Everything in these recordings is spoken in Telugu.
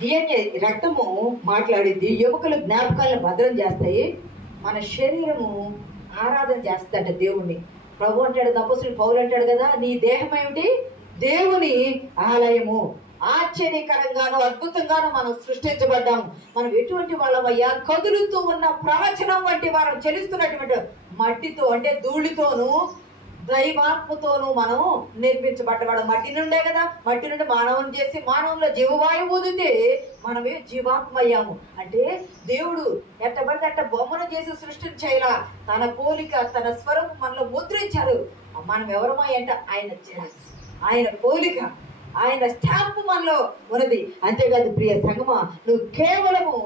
డిఎన్ఏ రక్తము మాట్లాడింది, ఎముకలు జ్ఞాపకాలను భద్రం చేస్తాయి, మన శరీరము ఆరాధన చేస్తుందంట దేవుణ్ణి. ప్రభు అంటాడు, అపోస్తలుడు పౌలు అంటాడు కదా, నీ దేహం ఏమిటి? దేవుని ఆలయము. ఆశ్చర్యకరంగాను అద్భుతంగాను మనం సృష్టించబడ్డాము. మనం ఎటువంటి వాళ్ళమయ్యా? కదులుతూ ఉన్న ప్రవచనం వంటి వారం, చెలుస్తున్నటువంటి మట్టితో అంటే ధూళితోనూ దైవాత్మతోనూ మనం నిర్మించబడ్డవాడు. మట్టి నుండే కదా, మట్టి నుండి మానవుని చేసి మానవుల్లో జీవవాయువు ఊదితే మనమే జీవాత్మ అయ్యాము. అంటే దేవుడు ఎట్టబడితే అట్ట బొమ్మను చేసి సృష్టించేలా తన పోలిక తన స్వరూపం మనలో ముద్రించారు. మనం ఎవరమై అంటే ఆయన పోలిక, ఆయన స్టాంపు మనలో ఉన్నది. అంతేకాదు ప్రియ సంగమా, నువ్వు కేవలము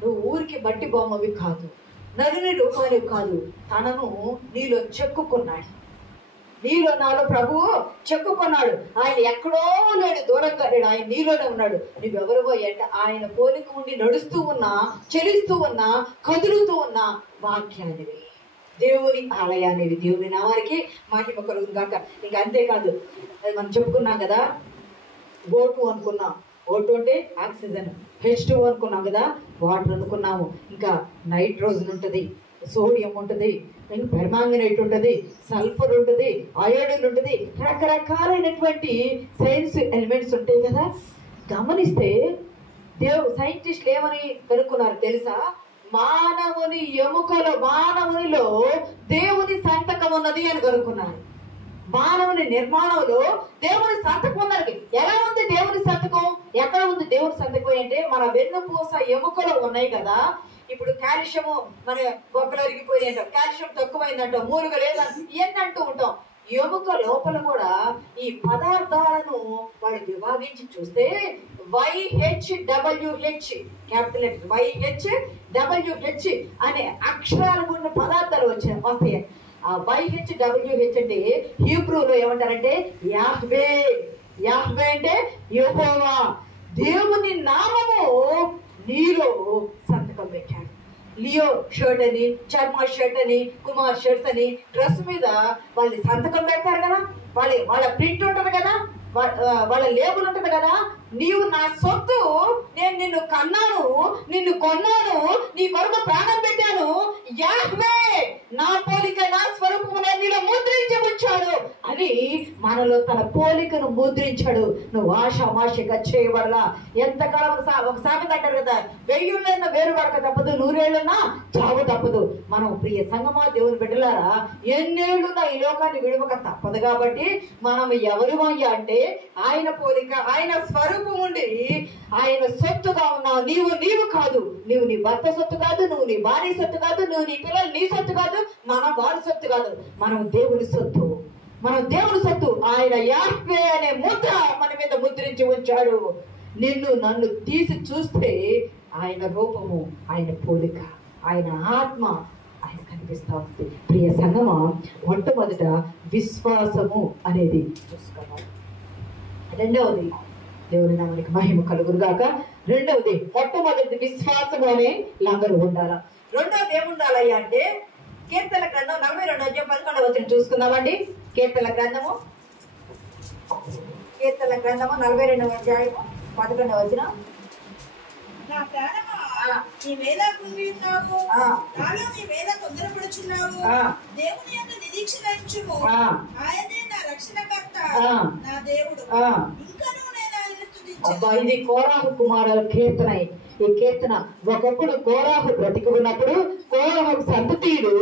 నువ్వు ఊరికి మట్టి బొమ్మవి కాదు, నరుని రూపాలు కాదు, తనను నీలో చెక్కుకున్నాడు. నీలో నాలో ప్రభువు చెక్కుకున్నాడు. ఆయన ఎక్కడో లేడు, దూరంగా లేడు, ఆయన నీలోనే ఉన్నాడు. నువ్వెవరివో అంటే ఆయన పోలిక ఉండి నడుస్తూ ఉన్నా, చెలిస్తూ ఉన్నా, కదులుతూ ఉన్నా వాక్యానివి, దేవుని ఆలయానివి. దేవుని నామానికి మహిమ కలుగును గాక. ఇంకా అంతేకాదు, మనం చెప్పుకున్నాం కదా, O2 అనుకున్నాం. O2 అంటే ఆక్సిజన్, H2O అనుకున్నాం కదా, వాటర్ అనుకున్నాము. ఇంకా నైట్రోజన్ ఉంటుంది, సోడియం ఉంటుంది, ఇంకా పెర్మాంగనేట్ ఉంటుంది, సల్ఫర్ ఉంటుంది, అయోడిన్ ఉంటుంది, రకరకాలైనటువంటి సైన్స్ ఎలిమెంట్స్ ఉంటాయి కదా. గమనిస్తే సైంటిస్టులు ఏమని కనుక్కున్నారు తెలుసా? మానవుని ఎముకలో, మానవునిలో దేవుని సంతకం ఉన్నది అని కనుక్కున్నారు. మానవుని నిర్మాణంలో దేవుని సంతకం ఉన్నది. ఎలా ఉంది దేవుని సంతకం? ఎక్కడ ఉంది దేవుని సంతకం అంటే మన వెన్నుపూస ఎముకలో ఉన్నాయి కదా. ఇప్పుడు కాల్షియము మన బొక్కలు అరిగిపోయి అంటాం, కాల్షియం తక్కువైందంటాం, మూలుగ లేదంటాం, ఇవన్నీ అంటూ ఉంటాం. ఎముక లోపల కూడా ఈ పదార్థాలను వాడు విభాగించి చూస్తే YHWH, క్యాపిటల్ లెటర్ YHWH అనే అక్షరాలు ఉన్న పదార్థాలు వస్తాయి. ఆ YHWH అంటే హీబ్రూలో ఏమంటారంటే యాహ్వే. యాహ్వే అంటే యెహోవా, దేవుని నామము నీలో సంతకం పెట్టాడు. లియో షర్ట్ అని, చర్మ షర్ట్ అని, కుమార్ షర్ట్స్ అని డ్రెస్ మీద వాళ్ళు సంతకం పెడతారు కదా, వాళ్ళ ప్రింట్ ఉంటుంది కదా, వాళ్ళ లేబుల్ ఉంటుంది కదా. నీవు నా సొత్తు, నేను నిన్ను కన్నాను, నిన్ను కొన్నాను, నీ కొరకు ప్రాణం పెట్టాను, యాహ్వే నా పోలిక నా స్వరూపము నీలో ముద్రించి ఉంచాడు అని మనలో తన పోలికను ముద్రించాడు. నువ్వు ఆషామాషిగా చేయబడలా. ఎంతకాలం ఒక సామెత అంటారు కదా, 1000 వేరు పడక తప్పదు, 100 చావు తప్పదు. మనం ప్రియ సంగమా దేవుని బిడ్డలారా, ఎన్నేళ్లున్నా ఈ లోకాన్ని విడవక తప్పదు. కాబట్టి మనం ఎవరిమయ్యా అంటే ఆయన పోలిక, ఆయన స్వరూపం ఉండి ఆయన సొత్తుగా ఉన్నావు. నీవు కాదు, నువ్వు నీ భర్త సొత్తు కాదు, నువ్వు నీ భార్య సొత్తు కాదు, నువ్వు నీ పిల్లలు నీ సొత్తు కాదు, మనం వారి సొత్తు కాదు, మనం దేవుని సొత్తు. మనం దేవుని సొత్తు. ఆయన యాహ్వే అనే ముద్ర మన మీద ముద్రించి ఉంచాడు. నిన్ను నన్ను తీసి చూస్తే ఆయన రూపము, ఆయన పోలిక, ఆయన ఆత్మ ఆయన కనిపిస్తా ఉంది. ప్రియ సంగమా, మొట్టమొదట విశ్వాసము అనేది చూసుకోవాలి. రెండవది, దేవుని నామానికి మహిమ కలుగునుగాక. రెండవది, మొట్టమొదటి విశ్వాసము అనే లంగరు ఉండాల. రెండవది ఏముండాలయ్యా అంటే కీర్తన గ్రంథం 42వ అధ్యాయం 11వ వచనం చూసుకుందామండి. కీర్తన గ్రంథము 42వ అధ్యాయం 11వ వచనం. నా ప్రాణమా, నీ వేళ కుంగియున్నావు, నాలో నీ వేళ తొందరపడుచున్నావు. దేవుని యందు నిరీక్షణ ఉంచుము, ఆయనే నా రక్షణకర్త, నా దేవుడు, ఇంకనూ నేను ఆయనను స్తుతించెదను. ఇది కోరాహు కుమారుల కీర్తన. ఈ కీర్తన ఒకప్పుడు కోరాహు బ్రతికి ఉన్నప్పుడు కోరాహు సంతతియులు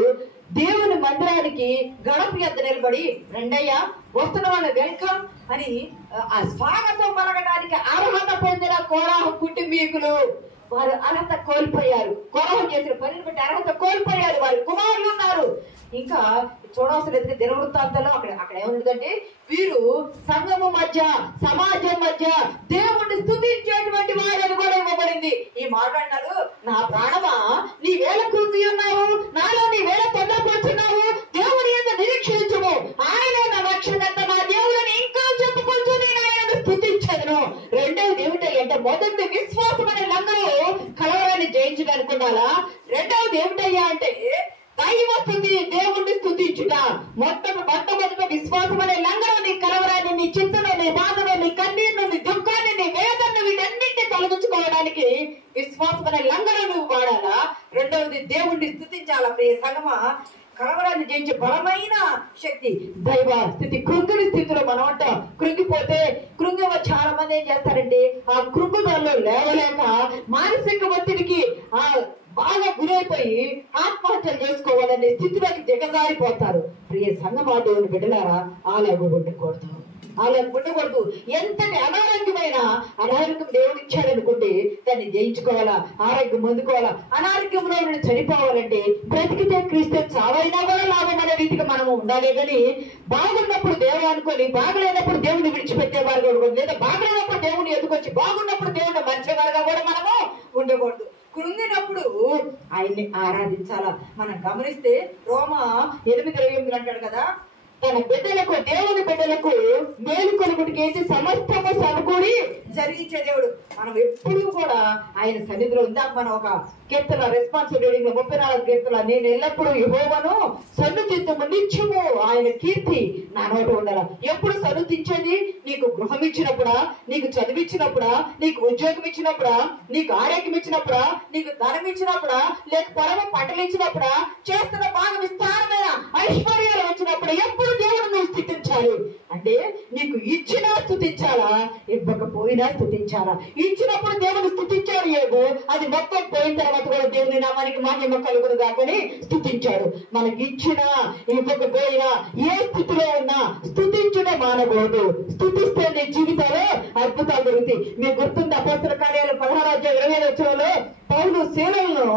దేవుని మందిరానికి గడప ఎద్ద నిలబడి, రెండయ్యా వస్తున్న వాళ్ళ వెల్కమ్ అని ఆ స్వాగతం పలకడానికి అర్హత పొందిన కోరాహు కుటుంబీకులు వారు అర్హత కోల్పోయారు. కోరాహు చేసిన పనిని బట్టి అర్హత కోల్పోయారు. వారి కుమారులు ఉన్నారు. ఇంకా చూడవలసిన లేదు, దినవృత్తాంతంలో అక్కడ ఏముంటుందంటే, వీరు సంఘము మధ్య, సమాజం మధ్య దేవుణ్ణి స్తుతించేటువంటి వారని కూడా ఇవ్వబడింది. ఈ మాట్లాడినారు, నా ప్రాణమా నీ వేళ కృంగి ఉన్నావు, నాలో నీ వేళ తొందరపడుచున్నావు, దేవుని యందు నిరీక్షించుము, ఆయనే నా రక్షణకర్త, నా దేవుని ఇంకా చెప్పుకుంటూ నేను ఆయనను స్తుతించెదను. రెండవది ఏమిటంటే, మొదటి విశ్వాసం అనే లంగరు కలవరాన్ని జయించడానికి ఉండాలా. రెండవది ఏమిటయ్యా అంటే దైవ స్తుతి, దేవుణ్ణి స్తుతించుట. మొట్టమొదటి విశ్వాసం అనే లంగరు నీ కలవరాన్ని, నీ చింతను, నీ బాధను, నీ కన్నీరును, నీ దుఃఖాన్ని, నీ వేదనను, వీటన్నింటి తొలగించుకోవడానికి విశ్వాసం అనే లంగరు నువ్వు వాడాలా. రెండవది దేవుణ్ణి స్తుతించాలా. ప్రియ సంగమా, కలవరాన్ని జయించే బలమైన శక్తి దైవ స్థితి. కృంగిని స్థితిలో మనం అంట కృంగిపోతే చాలా మంది ఏం చేస్తారంటే ఆ కృంగుదలలో లేవలేక మానసిక ఒత్తిడికి బాగా గురైపోయి ఆత్మహత్యలు చేసుకోవాలనే స్థితిలోకి దిగజారిపోతారు. ప్రియ సంగమా, దేవుని బిడ్డలారా, అలాగ ఉండకూడదు. ఎంతటి అనారోగ్యం దేవుడు ఇచ్చాడనుకుంటే దాన్ని జయించుకోవాలా, ఆరోగ్యం పొందుకోవాలా. అనారోగ్యంలో నుండి చనిపోవాలంటే బ్రతికితే క్రీస్తు చావైనా కూడా లాభం అనే రీతిగా మనము ఉండాలి. కానీ బాగున్నప్పుడు దేవుడు అనుకొని బాగలేనప్పుడు దేవుడిని విడిచిపెట్టేవారు కూడా, లేదా బాగలేనప్పుడు దేవుడిని ఎదుకొచ్చి బాగున్నప్పుడు దేవుడిని మర్చేవారుగా కూడా మనము ఉండకూడదు. కృంగినప్పుడు ఆయన్ని ఆరాధించాలా. మనం గమనిస్తే రోమా 8:28 అంటాడు కదా, తన బిడ్డలకు, దేవుని బిడ్డలకు మేలు కొనుగోటికి ఏంటి సమస్తము సమకూడి జరిగించే దేవుడు. మనం ఎప్పుడు కూడా ఆయన సన్నిధిలో ఉందాక మనం ఒక కీర్తన రెస్పాన్సిబిలిటీ 34 కీర్తన, నేను ఎల్లప్పుడూ యెహోవాను సన్నుతింతుము నిత్యము ఆయన కీర్తి నా నోట ఉండాల. ఎప్పుడు సన్నుతించేది? నీకు గృహం ఇచ్చినప్పుడా, నీకు చదివిచ్చినప్పుడా, నీకు ఉద్యోగం ఇచ్చినప్పుడా, నీకు ఆరోగ్యం ఇచ్చినప్పుడా, నీకు ధనం ఇచ్చినప్పుడా, లేక పొలం పంటలు ఇచ్చినప్పుడా, చేస్తున్న బాగా విస్తారమైన ఐశ్వర్యాలు వచ్చినప్పుడు ఎప్పుడు దేవుడు నువ్వు స్తుతించాలి. అంటే నీకు ఇచ్చినా స్తుతించాలా, ఇవ్వకపోయినా స్తుతించాలా. ఇచ్చినప్పుడు దేవుడు స్తుతించాడు యోబు, అది మొత్తం పోయిన తర్వాత కూడా దేవుని నామానికి మహిమ కలుగును గాకని స్తుతించాడు. మనకి ఇచ్చినా ఇవ్వకపోయినా ఏ స్థితిలో ఉన్నా స్తుతించునే మానకూడదు. స్తుతిస్తే నీ జీవితంలో అద్భుతాలు జరుగుతాయి. మీకు గుర్తుంది అపోస్తల కార్యాలు 16:25 పౌలు శీలలను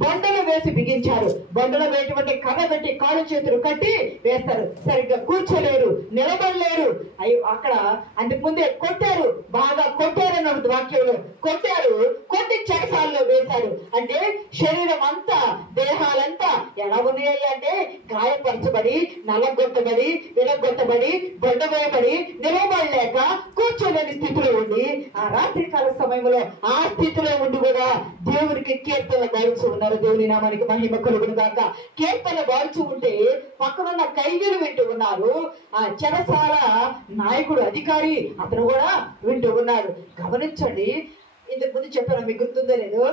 బండలు వేసి బిగించారు. బండలు వేటువంటి కర్ర పెట్టి కాళ్ళు చేతులు కట్టి వేస్తారు. సరిగ్గా కూర్చోలేరు, నిలబడలేరు. అయ్యో, అక్కడ అంతకుముందే కొట్టారు, బాగా కొట్టారన్న వాక్యంలో కొట్టారు, కొట్టి చెరసాలలో వేశారు. అంటే శరీరం అంతా, దేహాలంతా ఎలా ఉన్నాయి అంటే గాయపరచబడి, నలగొట్టబడి, విరగొట్టబడి, బండ వేయబడి, నిలబడలేక కూర్చోలేని స్థితిలో ఉండి ఆ రాత్రికాల సమయంలో ఆ స్థితిలో ఉండి కూడా దేవునికి కీర్తన గాల్చు ఉన్నారు. దేవుని నామానికి మహిమ కలుగును గాక. కీర్తన గాల్చు ఉంటే పక్కనున్న ఖైదీలు వింటూ ఉన్నారు. ఆ చెరసాల నాయకుడు, అధికారి, అతను కూడా వింటూ ఉన్నాడు. గమనించండి, ఇంతకు ముందు చెప్పాను, మీకు గుర్తుందో లేదో,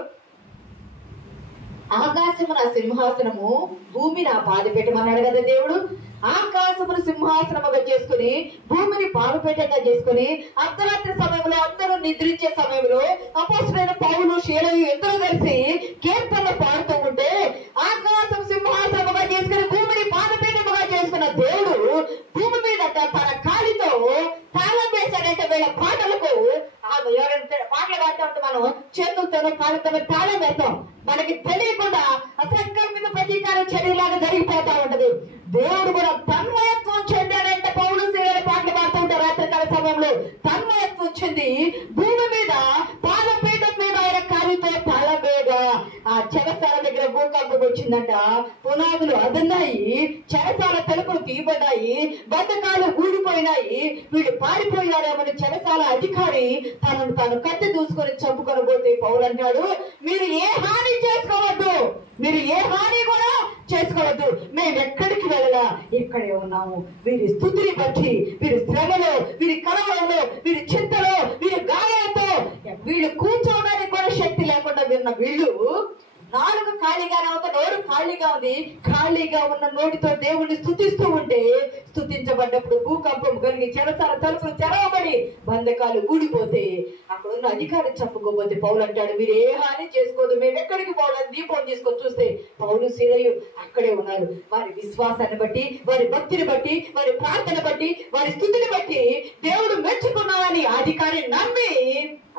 ఆకాశము నా సింహాసనము, భూమి నా పాదపీఠమన్నాడు కదా దేవుడు. ఆకాశమును సింహాసనముగా చేసుకుని, భూమిని పాదపీఠంగా చేసుకుని, అర్ధరాత్రి సమయంలో అందరూ నిద్రించే సమయంలో అపోస్తలుడైన పౌలు, శీలలు ఇద్దరు కలిసి కీర్తనలు పాడుతూ ఉంటే, ఆకాశం సింహాసనముగా చేసుకుని భూమిని పాదపీఠముగా చేసుకున్న దేవుడు భూమి మీద తన కాలితో తాళం వేశాడంటే వీళ్ళ పాటలకు. ఎవరైనా పాటలు పాడుతూ ఉంటే మనం చేతులతోనో కాళ్ళతోనో తాళం వేస్తాం. మనకి తెలియకుండా అసంకరం మీద ప్రతీకారం చర్యలాగా జరిగిపోతా ఉంటది. దేవుడు కూడా తన్మయత్వం చెందాడంటే పౌలు శీలలు పాటలు పాడుతూ ఉంటారు. రాత్రికాల సమయంలో తన్మయత్వం చెంది భూమి మీద పాదపీఠం మీద ఆయన కాలితో తాళమేగా ఆ చెరసాల దగ్గర భూకంపం వచ్చిందంట. పునాదులు అదన్నాయి, చెరసాల తలుపులు తీయబడ్డాయి, బద్దకాలు ఊడిపోయినాయి. వీళ్ళు పారిపోయారేమని చెరసాల అధికారి తనను తాను కత్తి దూసుకొని చంపుకొని పోతే పౌలు అంటాడు, మీరు ఏ హాని చేసుకోవద్దు, మీరు ఏ హాని కూడా చేసుకోవద్దు. మేము ఎక్కడికి వెళ్ళలా, ఇక్కడే ఉన్నాము. వీరి స్థుతిని బట్టి, వీరి శ్రమలో, వీరి కలవరంలో, వీరి చింతలో, వీరి గాయాలతో, వీళ్ళు కూర్చోవడానికి కూడా శక్తి లేకుండా విన్న వీళ్ళు నాలుగు ఖాళీగానే ఉంది, నోరు ఖాళీగా ఉంది. ఖాళీగా ఉన్న నోటితో దేవుడిని స్తుతిస్తూ ఉంటే, స్తుతించబడ్డప్పుడు భూకంపం కలిగి చెరసాల తలుపులు తెరవబడి బంధకాలు ఊడిపోతే అక్కడ ఉన్న అధికారి చెప్పుకోబోతే పౌలు అంటాడు, మీరు ఏ హాని చేసుకోదు, మేము ఎక్కడికి పోవడానికి దీపం తీసుకొని చూస్తే పౌలు శీలలు అక్కడే ఉన్నారు. వారి విశ్వాసాన్ని బట్టి, వారి భక్తిని బట్టి, వారి ప్రార్థన బట్టి, వారి స్థుతిని బట్టి దేవుడు మెచ్చుకున్నాడని అధికారి నమ్మి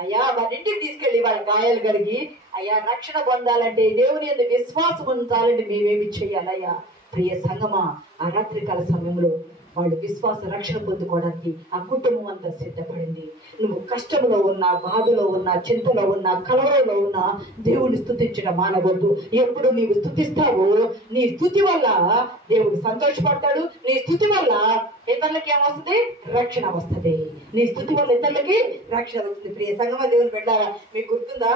అయ్యా వారి ఇంటికి తీసుకెళ్లి వాళ్ళ గాయాలు కలిగి, అయ్యా రక్షణ పొందాలంటే దేవుని యందు విశ్వాసం ఉంచాలంటే మేమేమి చెయ్యాలయ్యా. ప్రియ సంగమా, ఆ రాత్రికాల సమయంలో వాళ్ళు విశ్వాస రక్షణ పొందుకోవడానికి ఆ కుటుంబం అంతా సిద్ధపడింది. నువ్వు కష్టంలో ఉన్నా, బాధలో ఉన్నా, చింతలో ఉన్నా, కలవరంలో ఉన్నా దేవుడిని స్తుతించడం మానవద్దు. ఎప్పుడు నీవు స్తుతిస్తావో నీ స్తుతి వల్ల దేవుడు సంతోషపడతాడు. నీ స్తుతి వల్ల ఇతరులకి ఏమొస్తుంది? రక్షణ వస్తుంది. నీ స్తుతి వల్ల ఇతరులకి రక్షణ వస్తుంది. ప్రియ సంగమ దేవుని బిడ్డలారా, మీకు గుర్తుందా?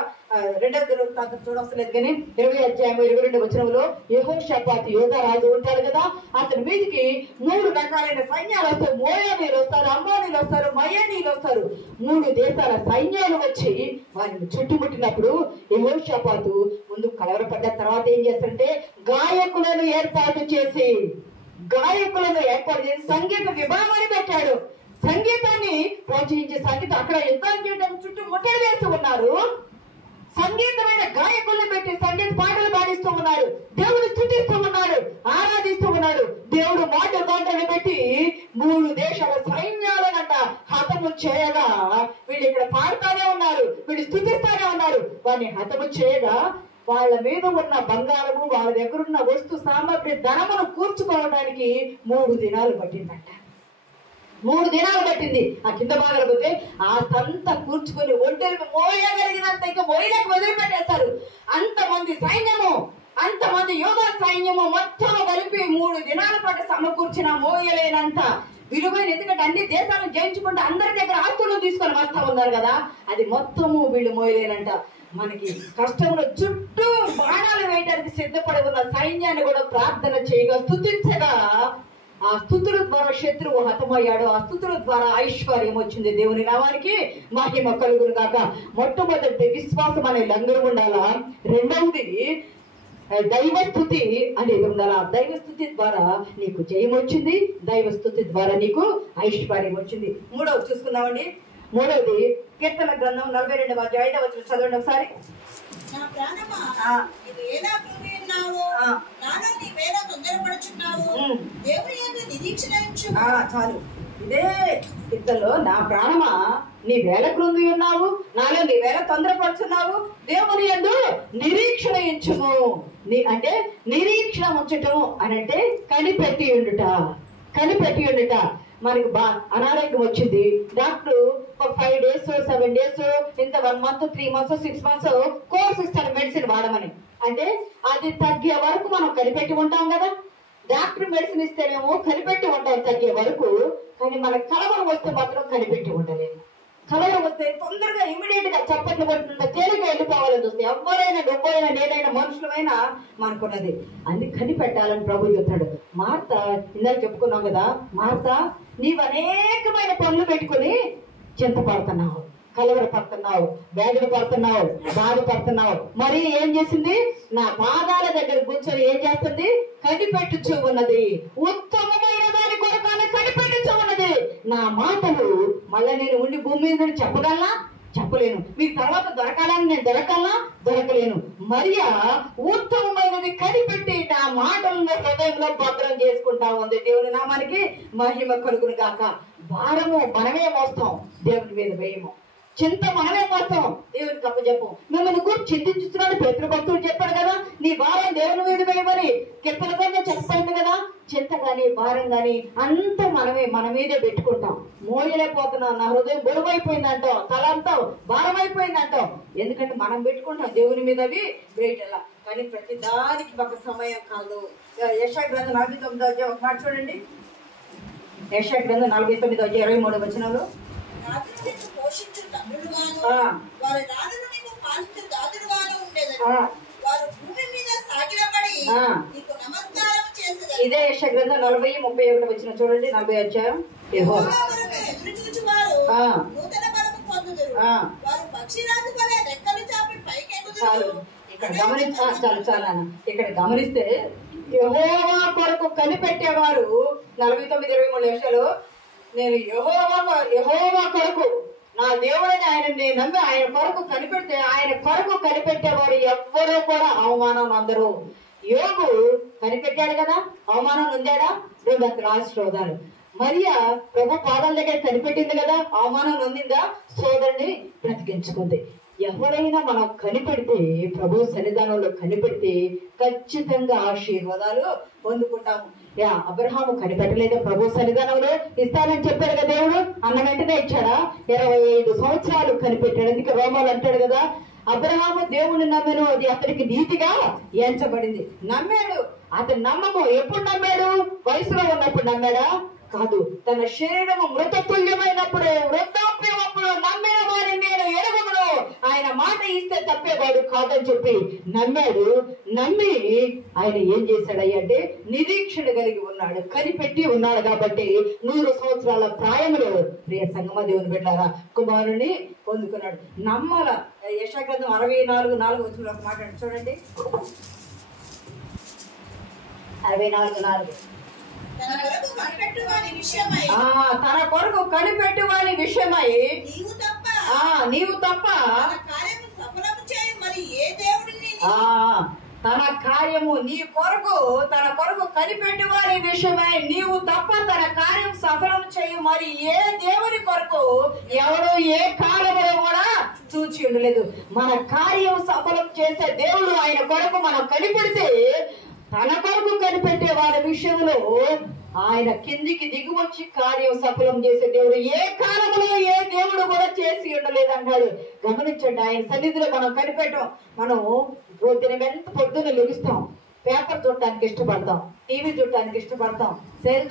2వ దినవృత్తాంతం చూడవసలేదు కానీ 20-22 యెహోషాపాతు యోధా రాజు ఉంటాడు కదా, అతని మీదకి 3 రకాలైన సైన్యాలు వస్తాయి. మోయానీలు వస్తారు, అమ్మోనీలు వస్తారు, మయానీలు వస్తారు. 3 దేశాల సైన్యాలు వచ్చి వారిని చుట్టుముట్టినప్పుడు యెహోషాపాతు ముందు కలవరపడ్డ తర్వాత ఏం చేస్తారంటే గాయకులను ఏర్పాటు చేసి సంగీత విభాగాన్ని పెట్టాడు. సంగీతాన్ని ప్రోత్సహించే సంగీతం అక్కడ యుద్ధం చేయడం చుట్టూ ముట్టడి వేస్తూ ఉన్నారు. సంగీతమైన గాయకుల్ని పెట్టి సంగీత పాటలు పాడిస్తూ ఉన్నాడు. దేవుడు స్తుతిస్తూ ఉన్నాడు, ఆరాధిస్తూ ఉన్నాడు. దేవుడు గంటలు పెట్టి 3 దేశాల సైన్యాలనంట హతము చేయగా వీళ్ళు ఇక్కడ పాడుతానే ఉన్నారు, వీళ్ళు స్తుతిస్తానే ఉన్నారు. వాడిని హతము చేయగా వాళ్ళ మీద ఉన్న బంగారము, వాళ్ళ దగ్గర ఉన్న వస్తు సామగ్రి ధనమును కూర్చుకోవడానికి 3 దినాలు పట్టిందంట. 3 దినాలు పట్టింది. ఆ కింద భాగాలు పోతే ఆ సంత కూర్చుకొని ఒంటెలు మోయగలిగినంత ఇంకా మోయలకు వదిలిపెట్టేస్తారు. అంతమంది సైన్యము, అంతమంది యోధా సైన్యము మొత్తం కలిపి 3 దినాల పాటు సమకూర్చిన మోయలేనంత విలువైన, ఎందుకంటే అన్ని దేశాలను జయించుకుంటే అందరి దగ్గర ఆస్తులు తీసుకొని వస్తా ఉన్నారు కదా, అది మొత్తము వీళ్ళు మోయలేనంట. మనకి కష్టంలో చుట్టూ బాణాలు వేయడానికి సిద్ధపడి ఉన్న సైన్యాన్ని కూడా ప్రార్థన చేయగా స్తుతించగా ఆ స్తుతుల ద్వారా శత్రువు హతమయ్యాడు. ఆ స్తుతుల ద్వారా ఐశ్వర్యం వచ్చింది. దేవుని నామానికి మహిమ కలుగును గాక. మొట్టమొదటి విశ్వాసం అనే లంగరు ఉండాలా. రెండవది దైవస్థుతి అనేది ఉండాలా. దైవస్థుతి ద్వారా నీకు జయం వచ్చింది, దైవస్థుతి ద్వారా నీకు ఐశ్వర్యం వచ్చింది. మూడవది చూసుకుందామండి. మూడవది కీర్తన గ్రంథం 42:5 చదవండి ఒకసారి. చాలు. ఇదే కీర్తనలో, నా ప్రాణమా నీ వేళ కృంగి ఉన్నావు, నాలో నీ వేళ తొందరపడుచున్నావు, దేవుని యందు నిరీక్షణ ఉంచుము. అంటే నిరీక్షణ ఉంచటం అని అంటే కనిపెట్టి ఉండుట. మనకి అనారోగ్యం వచ్చింది, డాక్టర్ ఒక 5 days 7 days ఇంత 1 month 3 months 6 months కోర్స్ ఇస్తారు మెడిసిన్ వాడమని. అంటే అది తగ్గే వరకు మనం కనిపెట్టి ఉంటాం కదా. డాక్టర్ మెడిసిన్ ఇస్తేనేమో కనిపెట్టి ఉంటాం తగ్గే వరకు, కానీ మనకు కలవరం వస్తే మాత్రం కనిపెట్టి ఉండలేము. కలవరం వస్తే తొందరగా ఇమీడియట్ గా చప్పట్లు కొట్టిన తేలిగా వెళ్ళిపోవాలని చూస్తే ఎవరైనా నువ్వైనా నేనైనా మనుషులమైనా మనకున్నది అన్ని కనిపెట్టాలని ప్రభు చెప్తాడు. మార్త ఇందాక చెప్పుకున్నాం కదా, మార్త నీవు అనేకమైన పనులు పెట్టుకుని చింతపడుతున్నావు, కలవరపడుతున్నావు, వేదన పడుతున్నావు, బాధపడుతున్నావు. మరి ఏం చేసింది? నా పాదాల దగ్గర కూర్చొని ఏం చేస్తుంది? కనిపెట్టుచూ ఉన్నది. ఉత్తమమైన దాని కొరకు కనిపెట్టుచూ ఉన్నది. నా మాటలు మళ్ళీ నేను ఉండి భూమి మీద చెప్పగలనా? చెప్పలేను. మీ తర్వాత దొరకాలని నేను దొరకలేను. మరియా ఉత్తమమైనది కనిపెట్టి నా మాటలను హృదయంలో భద్రం చేసుకుంటా ఉంది. దేవుని నామానికి మహిమ కలుగును గాక. భారము మనమే మోస్తాం, దేవుని మీద వేయము. చింత మనమే మోస్తాం, దేవునికి అప్పచెప్పు. మిమ్మల్ని కూడా చింతించుతున్నాడు పేతురు భక్తుడు చెప్పాడు కదా, నీ భారం దేవుని మీద వేయమని కీర్తనగా చెప్పండి కదా. చింత గాని భారం గాని అంత మన మీదే పెట్టుకుంటాం. మోయలేకపోతున్నాం, నా హృదయం బరువైపోయింది అంటాం, తల అంటాం, భారం అయిపోయింది అంటాం. ఎందుకంటే మనం పెట్టుకుంటాం దేవుని మీద అవి వేయటలా. కానీ ప్రతి దానికి ఒక సమయం కాదు. యెషయా గ్రంథం 49 ఒక మాట చూడండి. యెషయా గ్రంథం 49:23 పోషించు తండ్రులుగాను వారి రాజులు నీకు పాలించు దాదులుగాను ఉండేదని వారు భూమి మీద సాగిలపడి నీకు నమస్కారం చేసేది. ఇదే యెషయా గ్రంథం 40:31 చూడండి. 40 అధ్యాయం. యెహోవా కొరకు ఎదురు చూచువారు నూతన బలము పొందుదురు, వారు పక్షిరాజు వలె రెక్కలు చాపి పైకెక్కుదురు. ఇక్కడ గమనిస్తే యెహోవా కొరకు కనిపెట్టేవారు 49:23 నేను యెహోవా కొరకు, నా దేవుడని ఆయన నేను నమ్మి ఆయన కొరకు కనిపెడితే, ఆయన కొరకు కనిపెట్టేవారు ఎవ్వరూ కూడా అవమానం అందరూ. యోగు కనిపెట్టాడు కదా, అవమానం నొందాడా? 2 ఆశీర్వాదాలు. మరియా ప్రభు పాదాల దగ్గర కనిపెట్టింది కదా, అవమానం నొందిందా? సోదరుని బ్రతికించుకుంది. ఎవరైనా మనం కనిపెడితే, ప్రభు సన్నిధానంలో కనిపెడితే ఖచ్చితంగా ఆశీర్వాదాలు పొందుకుంటాము. అబ్రహాము కనిపెట్టలేదా? ప్రభు సన్నిధానంలో ఇస్తానని చెప్పాడు కదా దేవుడు, అన్న వెంటనే ఇచ్చాడా? 25 సంవత్సరాలు కనిపెట్టాడు. అందుకే రోమాలు అంటాడు కదా, అబ్రహాము దేవుని నమ్మెను, అది అతనికి నీతిగా ఎంచబడింది. నమ్మాడు. అతను నమ్మము ఎప్పుడు నమ్మాడు? వయసులో ఉన్నప్పుడు నమ్మాడా? కాదు, తన శరీరము మృతతుల్యమైనప్పుడు, వృద్ధాప్యమప్పుడు నమ్మిన వారిని నేను ఎరుగుదును, ఆయన మాట ఇస్తే తప్పేవాడు కాదని చెప్పి నమ్మాడు. నమ్మి ఆయన ఏం చేశాడయ్య అంటే నిరీక్షణ కలిగి ఉన్నాడు, కనిపెట్టి ఉన్నాడు. కాబట్టి 100 సంవత్సరాల ప్రాయంలో ప్రియ సంగమ దేవుని బిడ్డలారా కుమారుని పొందుకున్నాడు. నమ్మాల. యెషయా గ్రంథం 64:4 ఒక మాట చూడండి. 64:4 తన కొరకు కనిపెట్టు వాని విషయమై నీవు తప్ప తన కార్యము నీ కొరకు తన కొరకు కనిపెట్టు వారి విషయమై నీవు తప్ప తన కార్యం సఫలం చేయు మరి ఏ దేవుని కొరకు ఎవరు ఏ కాలంలో కూడా చూచి ఉండలేదు. మన కార్యం సఫలం చేసే దేవుడు ఆయన కొరకు మనం కనిపెడితే, తన కొరకు కనిపెట్టే వారి విషయంలో ఆయన కిందికి దిగువచ్చి కార్యం సఫలం చేసే దేవుడు ఏ కాలంలో ఏ దేవుడు కూడా చేసి ఉండలేదన్నాడు. గమనించండి, ఆయన సన్నిధిలో మనం కనిపెట్టాం. మనం పొద్దున్న లెగుస్తాం, పేపర్ చూడటానికి ఇష్టపడతాం, టీవీ చూడటానికి ఇష్టపడతాం, సెల్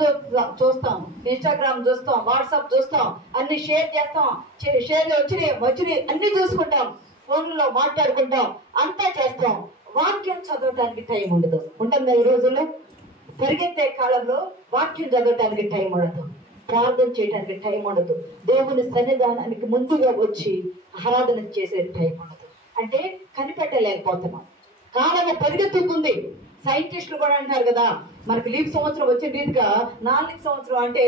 చూస్తాం, ఇన్స్టాగ్రామ్ చూస్తాం, వాట్సాప్ చూస్తాం, అన్ని షేర్ చేస్తాం, షేర్లు వచ్చినాయి అన్ని చూసుకుంటాం, ఫోన్లో మాట్లాడుకుంటాం, అంతా చేస్తాం. వాక్యం చదవటానికి టైం ఉండదు. ఉంటుందా ఈ రోజుల్లో? పరిగెత్తే కాలంలో వాక్యం చదవటానికి టైం ఉండదు, ప్రార్థన చేయడానికి టైం ఉండదు, దేవుని సన్నిధానానికి ముందుగా వచ్చి ఆరాధన చేసే టైం ఉండదు. అంటే కనిపెట్టలేకపోతున్నాం. కాలము పరిగెత్తుతుంది. సైంటిస్టులు కూడా అంటారు కదా, మనకి లీప్ సంవత్సరం వచ్చిన రీతిగా 4 సంవత్సరం అంటే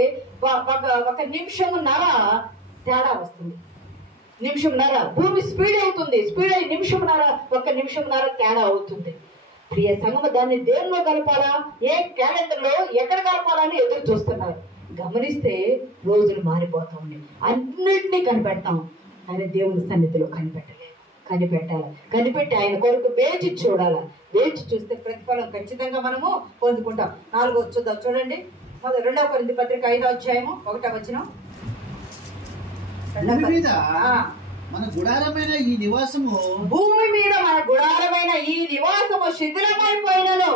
ఒక నిమిషంన్నర తేడా వస్తుంది. నిమిషంన్నర భూమి స్పీడ్ అవుతుంది, స్పీడ్ అయ్యి ఒక నిమిషంన్నర తేడా అవుతుంది. ప్రియ సంగమ దాన్ని దేనిలో కలపాలా, ఏ క్యాలెండర్లో ఎక్కడ కలపాలని ఎదురు చూస్తున్నారు. గమనిస్తే రోజులు మారిపోతా ఉన్నాయి. అన్నిటినీ కనిపెడతాం, ఆయన దేవుని సన్నిధిలో కనిపెట్టాలి. కనిపెట్టి ఆయన కొరకు వేచి చూడాలి. వేచి చూస్తే ప్రతిఫలం ఖచ్చితంగా మనము పొందుకుంటాం. 4వ చూద్దాం చూడండి. 2 కొరింథీ పత్రిక 5వ అధ్యాయము 1వ వచనం. భూమి మీద మన గుడారమైన ఈ నివాసము శిథిలమైపోయినను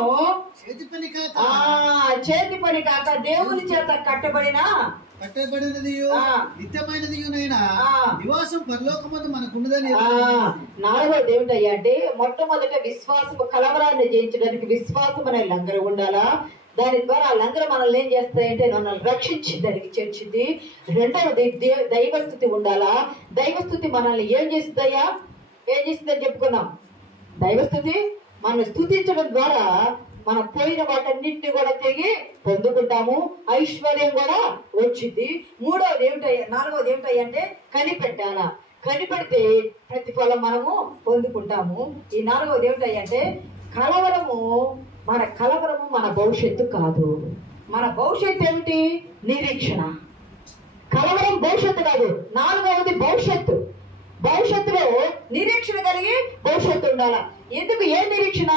చేతి పని కాక దేవుని చేత కట్టబడినది నివాసం పరలోకమందు మనకున్నదని. 4వది ఏమిటయ్యా అంటే, మొట్టమొదట విశ్వాసము కలవరాన్ని జయించడానికి విశ్వాసం అనే లంగరు ఉండాలా. దాని ద్వారా ఆ లంగరు మనల్ని ఏం చేస్తాయంటే మనల్ని రక్షించి దానికి చేర్చింది. 2వది దైవస్థుతి ఉండాలా. దైవస్థుతి మనల్ని ఏం చేస్తుందని చెప్పుకున్నాం. దైవస్థుతి మనల్ని స్తుతించడం ద్వారా మనం పోయిన వాటన్నింటినీ కూడా తిరిగి పొందుకుంటాము, ఐశ్వర్యం కూడా వచ్చింది. 4వది ఏమిటయ్యా అంటే కనిపెట్టాలా. కనిపెడితే ప్రతిఫలం మనము పొందుకుంటాము. ఈ 4వది ఏమిటయ్యా అంటే మన కలవరము మన భవిష్యత్తు కాదు. మన భవిష్యత్తు ఏమిటి? నిరీక్షణ. కలవరం భవిష్యత్తు కాదు. 4వది భవిష్యత్తు. భవిష్యత్తులో నిరీక్షణ కలిగి భవిష్యత్తు ఉండాలా. ఎందుకు? ఏ నిరీక్షణ?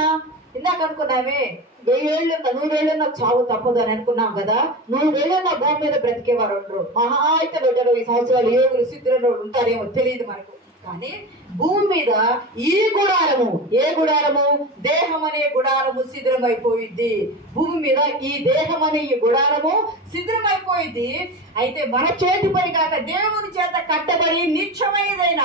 ఇందాక అనుకున్నామే 1000 ఏళ్ళు 100 ఏళ్ళన్నా చావు తప్పదు అని అనుకున్నాం కదా. 100 ఏళ్ళన్నా భూమి మీద బ్రతికేవారు ఉండరు. మహా అయితే 120 సంవత్సరాలు యోగులు సిద్ధులు ఉంటారేమో తెలియదు మనకు. కానీ భూమి మీద ఈ గుడారము, ఏ గుడారము? దేహం అనే గుడారము శిథిలమైపోయింది. భూమి మీద ఈ దేహం అనే ఈ గుడారము శిథిలమైపోయింది. అయితే మన చేతి పని కాక దేవుని చేత కట్టబడి నిత్యమైనదైన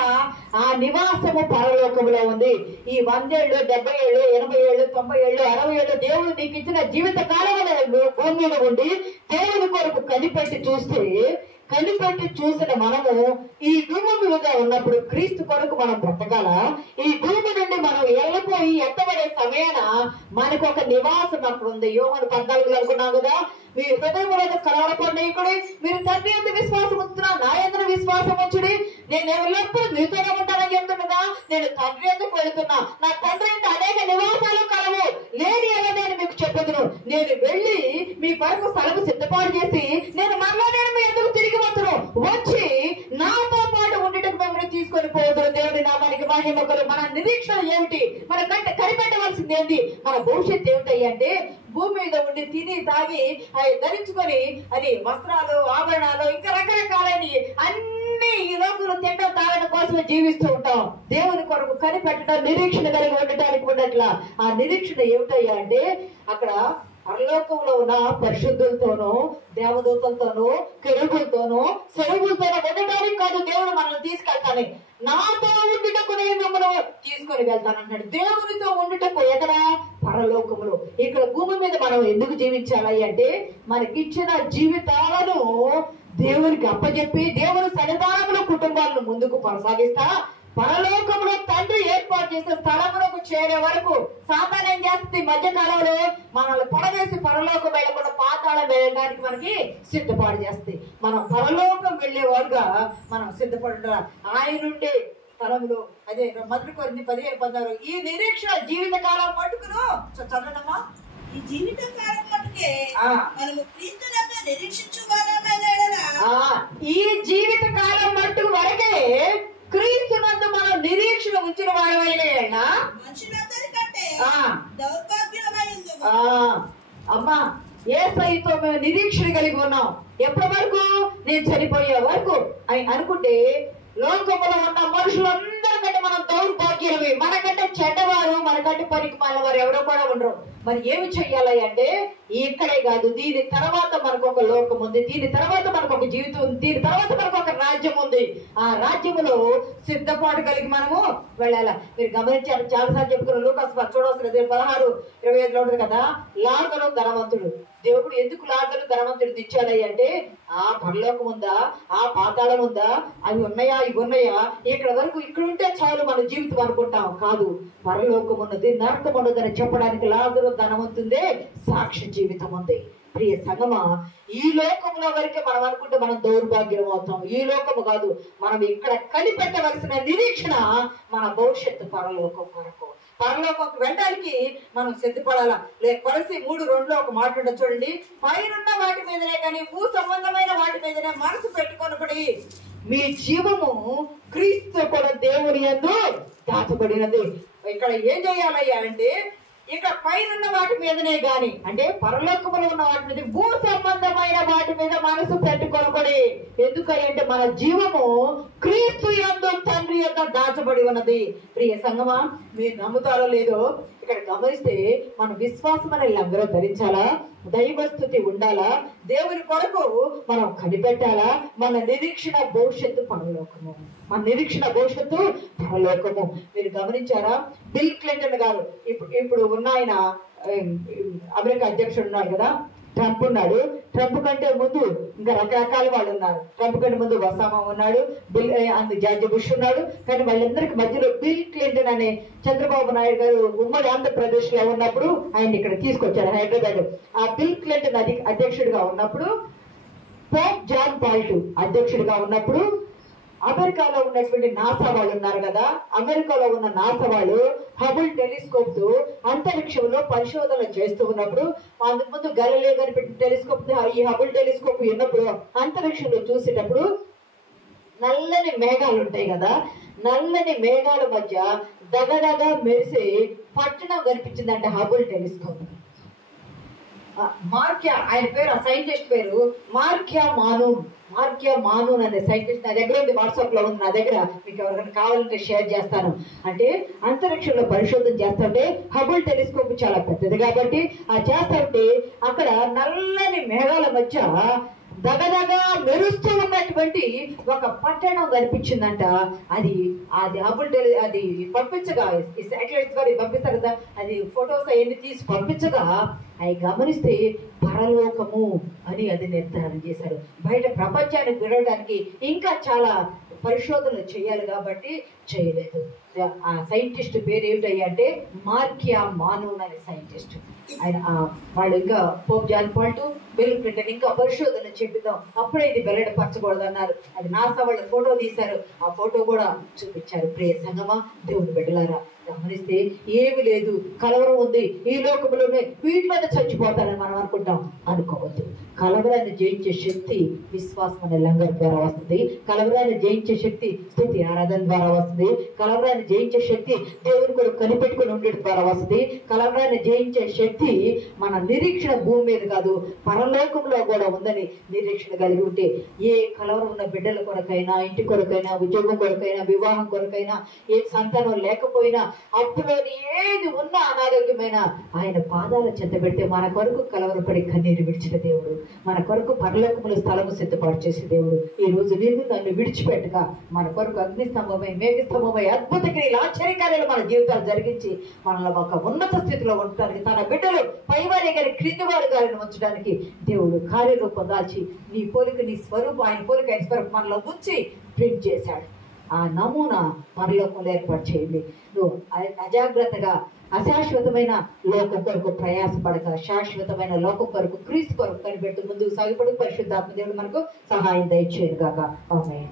ఆ నివాసము పరలోకములో ఉంది. ఈ 100 ఏళ్ళు 70 ఏళ్ళు 80 ఏళ్ళు 90 ఏళ్ళు 60 ఏళ్ళు దేవుడు నీకు ఇచ్చిన జీవిత కాలంలో భూమి మీద ఉండి దేవుని కొరకు కనిపెట్టి చూసిన మనము ఈ భూమి మీద ఉన్నప్పుడు క్రీస్తు కొరకు మనం బ్రతకాల. ఈ భూమి నుండి మనం వెళ్ళిపోయి ఎత్తబడే సమయాన మనకు ఒక నివాసం అక్కడ ఉంది. యోహాను 14 అనుకున్నాం కదా, మీ హృదయంలో కలవరపడేయకుడి, మీరు తండ్రి యందు విశ్వాసం ఉంచుతున్నా, నా యందు విశ్వాసం ఉంచుడి, నేను ఎల్లప్పుడూ మీతోనే ఉంటానని చెప్తున్నదా. నేను తండ్రి ఎందుకు వెళుతున్నా, నా తండ్రి అంటే అనేక నివాసాలు కలవు, లేని ఎలా నేను మీకు చెప్పుదును. నేను వెళ్ళి మీ కొరకు స్థలము సిద్ధపాటు చేసి నేను మీ ఎందుకు తిరిగి వచ్చి నాతో పాటు ఉండటం మిమ్మల్ని తీసుకొని పోదురు. దేవుడి నామానికి మహిమకలు. మన నిరీక్షణ ఏమిటి? మన కంటే కనిపెట్టవలసింది ఏంటి? మన భవిష్యత్తు ఏమిటి అంటే భూమి మీద ఉండి తిని తాగి అవి ధరించుకొని అది వస్త్రాలు ఆభరణాలు ఇంకా రకరకాలైన అన్ని ఈ లోకంలో తినడం తాగడం కోసమే జీవిస్తూ ఉంటాం. దేవుని కొరకు కనిపెట్టడం, నిరీక్షణ కలిగి ఉండటానికి ఉండట్లా. ఆ నిరీక్షణ ఏమిటయ్యా అంటే అక్కడ పరలోకంలో ఉన్న పరిశుద్ధులతోనూ దేవదూతలతోనూ కెరూబులతోనూ సెరువులతోనూ ఉండడానికి కాదు దేవుడు మనల్ని తీసుకెళ్తాను. నాతో ఉండుటకు నేను మిమ్మల్ని తీసుకొని వెళ్తానంటాడు. దేవునితో ఉండుటకు ఎక్కడ? పరలోకములో. ఇక్కడ భూమి మీద మనం ఎందుకు జీవించాలి అంటే మనకిచ్చిన జీవితాలను దేవునికి అప్పచెప్పి దేవుని సన్నిధానంలో కుటుంబాలను ముందుకు కొనసాగిస్తా పరలోకంలో తండ్రి ఏర్పాటు చేసే స్థలములకు చేరే వరకు సాతాను ఏం చేస్తుంది? మధ్య కాలంలో మనల్ని పడవేసి పరలోకం వెళ్ళకుండా పాతాళం వెళ్ళడానికి మనకి సిద్ధపాటు చేస్తుంది. మనం పరలోకం వెళ్ళేవారుగా మనం సిద్ధపడ ఆయన నుండి స్థలంలో అదే 1 కొరింథీ 15:16 ఈ నిరీక్షణ జీవిత కాలం మట్టుకును చదవనమ్మా. ఈ జీవిత కాలం మట్టుకే మనము క్రీస్తునందు నిరీక్షించువారమైన ఎడల ఈ జీవిత కాలం మట్టుకు వరకే క్రీస్తునందు మనం నిరీక్షణ ఉంచిన వాడమైనా మనుషులందరికంటే దౌర్భాగ్యమైంది. అమ్మా యేసయ్యతో మేము నిరీక్షణ కలిగి ఉన్నాం. ఎప్పటి వరకు? నేను చనిపోయే వరకు అని అనుకుంటే లోకంలో ఉన్న మనుషులందరికంటే మనం దౌర్భాగ్యమే. మనకంటే చెడ్డవారు, మనకంటే పనికి మాలిన వారు ఎవరో కూడా ఉండరు. మరి ఏమి చెయ్యాలి అంటే ఇక్కడే కాదు, దీని తర్వాత మనకు ఒక లోకం ఉంది, దీని తర్వాత మనకు ఒక జీవితం ఉంది, దీని తర్వాత మనకు ఒక రాజ్యం ఉంది. ఆ రాజ్యములో సిద్ధపాటు కలిగి మనము వెళ్ళాలి. మీరు గమనించారు, చాలాసార్లు చెప్పుకున్న లూకాసు చూడవలసిన 16:25 ఉంటుంది కదా, లాజరు ధనవంతుడు. దేవుడు ఎందుకు లాజరు ధనవంతుడు తెచ్చాడు అంటే ఆ పరలోకం ఉందా, ఆ పాతాళం ఉందా, అవి ఉన్నాయా, ఇవి ఉన్నాయా, ఇక్కడ వరకు ఇక్కడ ఉంటే చాలు మన జీవితం అనుకుంటాం. కాదు, పరలోకం ఉన్నది, నరకం ఉన్నదని చెప్పడానికి లాజరు ధనవంతుందే సాక్షి జీవితం ఉంది. ప్రియ సంగమా, ఈ లోకంలో వరకే మనం అనుకుంటే మనం దౌర్భాగ్యం అవుతాం. ఈ లోకము కాదు, మనం ఇక్కడ కనిపెట్టవలసిన నిరీక్షణ మన భవిష్యత్తు పరలోకం కొరకు. పరలోకం వెళ్ళడానికి మనం సిద్ధపడాలా. కొలసి 3:2 ఒక మాట ఉంటుంది చూడండి, పైనున్న వాటి మీదనే కానీ భూ సంబంధమైన వాటి మీదనే మనసు పెట్టుకొనబడి మీ జీవము క్రీస్తు కూడా దేవుని యందు దాచబడినది. ఇక్కడ ఏం చేయాలయ్యా అంటే ఇక్కడ పైన వాటి మీదనే గాని అంటే పరలోకములో ఉన్న వాటి మీద భూ సంబంధమైన వాటి మీద మనసు పెట్టుకొనబడి. ఎందుకంటే మన జీవము క్రీస్తు యందు తండ్రి యొక్క దాచబడి ఉన్నది. ప్రియ సంగమా, మీరు నమ్ముతారో లేదో ఇక్కడ గమనిస్తే మన విశ్వాసం అనేది అందరూ ధరించాలా, దైవస్థుతి ఉండాలా, దేవుని కొరకు మనం కనిపెట్టాలా. మన నిరీక్షణ భవిష్యత్తు పరలోకము, మన నిరీక్షణ భవిష్యత్తు పరలోకము. మీరు గమనించారా, బిల్ క్లింటన్ గారు ఇప్పుడు ఉన్న ఆయన అమెరికా అధ్యక్షుడు ఉన్నాడు కదా, ట్రంప్ ఉన్నాడు. ట్రంప్ కంటే ముందు ఇంకా రకరకాల వాళ్ళు ఉన్నారు. ట్రంప్ కంటే ముందు ఒసామా ఉన్నాడు, జార్జ్ బుష్ ఉన్నాడు. కానీ వాళ్ళందరికి మధ్యలో బిల్ క్లింటన్ అనే చంద్రబాబు నాయుడు గారు ఉమ్మడి ఆంధ్రప్రదేశ్ లో ఉన్నప్పుడు ఆయన ఇక్కడ తీసుకొచ్చారు హైదరాబాద్. ఆ బిల్ క్లింటన్ అధ్యక్షుడిగా ఉన్నప్పుడు, పోప్ జాన్ పాల్ II అధ్యక్షుడిగా ఉన్నప్పుడు అమెరికాలో ఉన్నటువంటి నాసా వాళ్ళు ఉన్నారు కదా, అమెరికాలో ఉన్న నాసా వాళ్ళు హబుల్ టెలిస్కోప్ తో అంతరిక్షంలో పరిశోధన చేస్తూ ఉన్నప్పుడు, అందుకు ముందు గలిలియో కనిపెట్టిన టెలిస్కోప్, ఈ హబుల్ టెలిస్కోప్ ఉన్నప్పుడు అంతరిక్షంలో చూసేటప్పుడు నల్లని మేఘాలు ఉంటాయి కదా, నల్లని మేఘాల మధ్య దగదగా మెరిసే పట్టణం కనిపించిందంటే హబుల్ టెలిస్కోప్. మార్క్యా, ఆయన పేరు, ఆ సైంటిస్ట్ పేరు మార్క్యా మానూన్ అనే సైంటిస్ట్. నా దగ్గర ఉంది, వాట్సాప్ లో ఉంది నా దగ్గర, మీకు ఎవరికైనా కావాలంటే షేర్ చేస్తాను. అంటే అంతరిక్షంలో పరిశోధన చేస్తుంటే హబుల్ టెలిస్కోప్ చాలా పెద్దది కాబట్టి ఆ చేస్తుంటే అక్కడ నల్లని మేఘాల మధ్య దగదగా మెరుస్తూ ఉన్నటువంటి ఒక పట్టణం కనిపించిందంట. అది హబుల్ అది పంపించగా, ఈ శాటిలైట్స్ ద్వారా పంపిస్తారు కదా, అది ఫొటోస్ అవన్నీ తీసి పంపించగా అవి గమనిస్తే పరలోకము అని అది నిర్ధారణ చేశారు. బయట ప్రపంచానికి విడవడానికి ఇంకా చాలా పరిశోధనలు చేయాలి కాబట్టి చేయలేదు. ఆ సైంటిస్ట్ పేరు ఏమిటయ్యా అంటే మార్క్యా మానూన్ అనే సైంటిస్ట్. ఆయన వాళ్ళు ఇంకా Pope John Paul II, Bill Clinton ఇంకా పరిశోధన చేపిద్దాం, అప్పుడే ఇది వెల్లడపరచకూడదు అన్నారు. అది నాసా వాళ్ళు ఫోటో తీశారు, ఆ ఫోటో కూడా చూపించారు. ప్రియ సంగమా, దేవుని బిడ్డలారా, గమనిస్తే ఏమి లేదు, కలవరం ఉంది, ఈ లోకంలోనే వీటి మీద చచ్చిపోతారని మనం అనుకుంటాం. అనుకోవద్దు. కలవరాన్ని జయించే శక్తి విశ్వాసం అనే లంగర్ ద్వారా వస్తుంది. కలవరాన్ని జయించే శక్తి స్తుతి ఆరాధన ద్వారా వస్తుంది. కలవరాన్ని జయించే శక్తి దేవుని కొరకు కనిపెట్టుకుని ఉండడం ద్వారా వస్తుంది. కలవరాన్ని జయించే శక్తి మన నిరీక్షణ భూమి మీద కాదు పరలోకంలో కూడా ఉందని నిరీక్షణ కలిగి ఉంటే ఏ కలవరం ఉన్న బిడ్డల కొరకైనా, ఇంటి కొరకైనా, ఉద్యోగం కొరకైనా, వివాహం కొరకైనా, ఏ సంతానం లేకపోయినా, అప్పులోని ఏది ఉన్నా అనారోగ్యమైన ఆయన పాదాల చెత్త పెడితే మన కొరకు కలవరపడి కన్నీరు విడిచిన దేవుడు, మన కొరకు పరలోకములు స్థలము సిద్ధపాటు చేసే దేవుడు ఈ రోజు నేను నన్ను విడిచిపెట్టక మన కొరకు అగ్నిస్తంభమై మేఘస్తంభమై అద్భుత క్రియలు ఆశ్చర్యకార్యాలు మన జీవితాలు జరిగించి మనల్ని ఒక ఉన్నత స్థితిలో ఉండటానికి, తన బిడ్డలు పైవారి గారి క్రింది వారి గారిని ఉంచడానికి దేవుడు కార్యరూపం దాల్చి నీ పోలిక, నీ స్వరూపం, ఆయన పోలిక, ఆయన స్వరూపం మనలో ఉంచి ప్రింట్ చేశాడు. ఆ నమూనా పరలోకంలో ఏర్పాటు చేయండి. నువ్వు అజాగ్రత్తగా అశాశ్వతమైన లోకం కొరకు ప్రయాసపడక శాశ్వతమైన లోకం కొరకు క్రీస్తు కొరకు కనిపెట్టు ముందుకు సాగిపడు. పరిశుద్ధాత్మ దేవుడు మనకు సహాయం దయచేయను గాక. ఆమేన్.